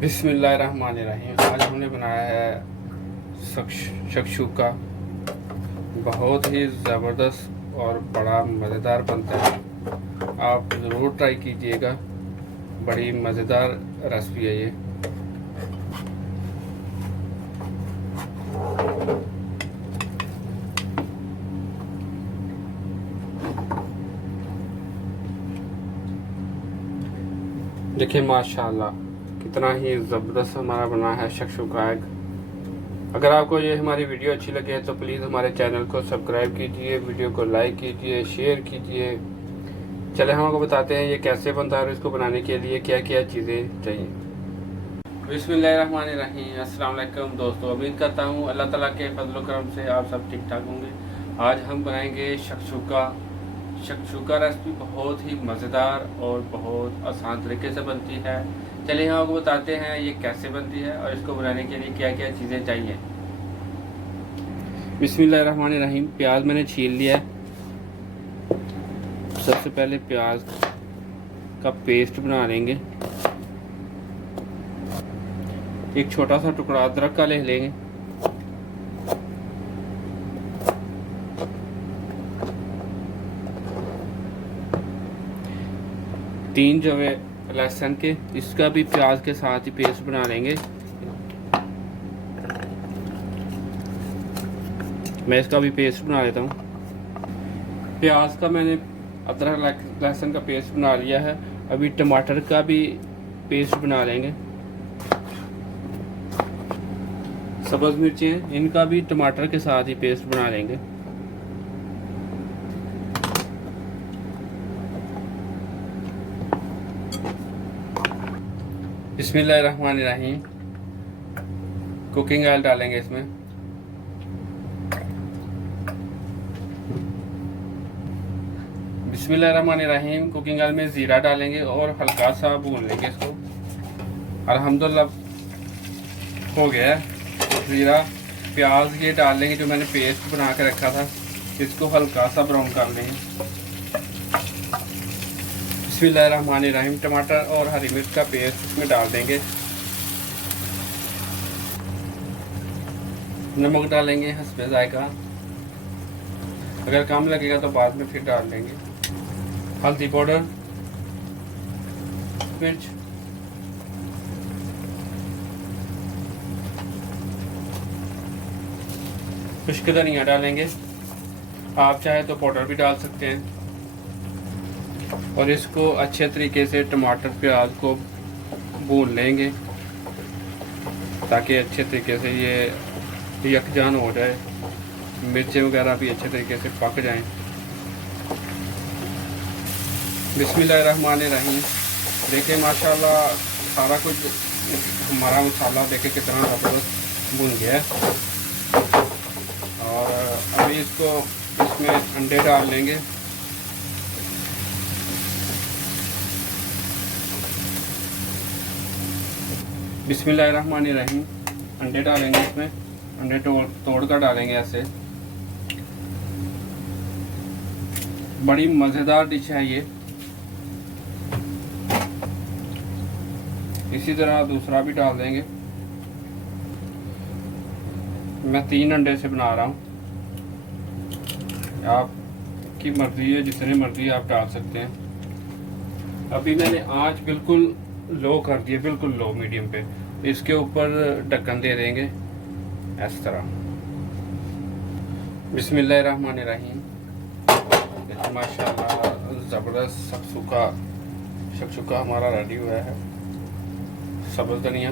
बिस्मिल्लाहिर्रहमानिर्रहीम। आज हमने बनाया है शक्शुका। बहुत ही ज़बरदस्त और बड़ा मज़ेदार बनता है। आप ज़रूर ट्राई कीजिएगा। बड़ी मज़ेदार रेसिपी है ये। देखिए माशाल्लाह कितना ही ज़बरदस्त हमारा बना है शक्शुका एग। अगर आपको ये हमारी वीडियो अच्छी लगे तो प्लीज़ हमारे चैनल को सब्सक्राइब कीजिए, वीडियो को लाइक कीजिए, शेयर कीजिए। चले हम आपको बताते हैं ये कैसे बनता है और इसको बनाने के लिए क्या क्या चीज़ें चाहिए। बिस्मिल्लाहिर्रहमानिर्रहीम। अस्सलाम वालेकुम दोस्तों, उम्मीद करता हूँ अल्लाह ताला के फजल करम से आप सब ठीक ठाक होंगे। आज हम बनाएंगे शक्शुका रेसिपी बहुत ही मज़ेदार और बहुत आसान तरीके से बनती है। चलिए हम आपको बताते हैं ये कैसे बनती है और इसको बनाने के लिए क्या क्या चीज़ें चाहिए। बिस्मिल्लाहिर्रहमानिर्रहीम। प्याज मैंने छील लिया है। सबसे पहले प्याज का पेस्ट बना लेंगे। एक छोटा सा टुकड़ा अदरक का ले लेंगे। तीन जवे लहसुन के, इसका भी प्याज के साथ ही पेस्ट बना लेंगे। मैं इसका भी पेस्ट बना लेता हूँ। प्याज का मैंने अदरक लहसुन का पेस्ट बना लिया है। अभी टमाटर का भी पेस्ट बना लेंगे। सब्ज़ मिर्चें, इनका भी टमाटर के साथ ही पेस्ट बना लेंगे। बिस्मिल्लाहिर्रहमानिर्रहीम। कुकिंग ऑयल डालेंगे इसमें। बिस्मिल्लाहिर्रहमानिर्रहीम। कुकिंग ऑयल में ज़ीरा डालेंगे और हल्का सा भून लेंगे इसको। अल्हम्दुलिल्लाह हो गया है ज़ीरा। प्याज ये डाल लेंगे जो मैंने पेस्ट बना के रखा था, इसको हल्का सा ब्राउन कर लेंगे। बिस्मिल्लाहिर्रहमानिर्रहीम। टमाटर और हरी मिर्च का पेस्ट इसमें डाल देंगे। नमक डालेंगे हस्बे जायका, अगर कम लगेगा तो बाद में फिर डाल देंगे। हल्दी पाउडर, मिर्च, खुश्क धनिया डालेंगे। आप चाहे तो पाउडर भी डाल सकते हैं। और इसको अच्छे तरीके से टमाटर प्याज को भून लेंगे ताकि अच्छे तरीके से ये यकजान हो जाए, मिर्चें वगैरह भी अच्छे तरीके से पक जाएं। बिस्मिल्लाहिर्रहमानिर्रहीम। देखिए माशाल्लाह सारा कुछ हमारा मसाला देखिए कितना ज़बरदस्त भून गया है। और अभी इसमें अंडे डाल लेंगे। बिस्मिल्लाहिर्रहमानिर्रहीम। अंडे डालेंगे इसमें। अंडे तोड़ कर डालेंगे ऐसे। बड़ी मज़ेदार डिश है ये। इसी तरह दूसरा भी डाल देंगे। मैं 3 अंडे से बना रहा हूँ, आपकी मर्ज़ी है, जितने मर्ज़ी आप डाल सकते हैं। अभी मैंने आंच बिल्कुल लो कर दिया, बिल्कुल लो मीडियम पे। इसके ऊपर ढक्कन दे देंगे इस तरह। बिस्मिल्लाहिर्रहमानिर्रहीम। माशाल्लाह ज़बरदस्त शक्शुका हमारा रेडी हुआ है। सब्ज़ धनिया,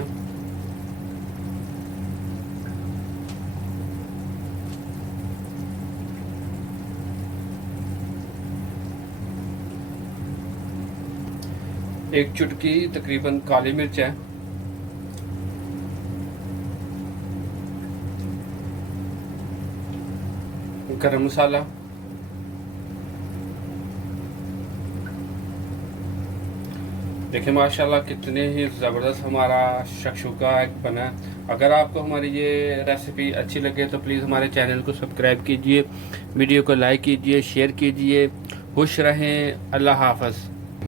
एक चुटकी तकरीबन काली मिर्च है। गरम मसाला, देखिए माशाल्लाह कितने ही ज़बरदस्त हमारा शक्शुका एग बना है। अगर आपको हमारी ये रेसिपी अच्छी लगे तो प्लीज़ हमारे चैनल को सब्सक्राइब कीजिए, वीडियो को लाइक कीजिए, शेयर कीजिए। खुश रहें। अल्लाह हाफ़िज़।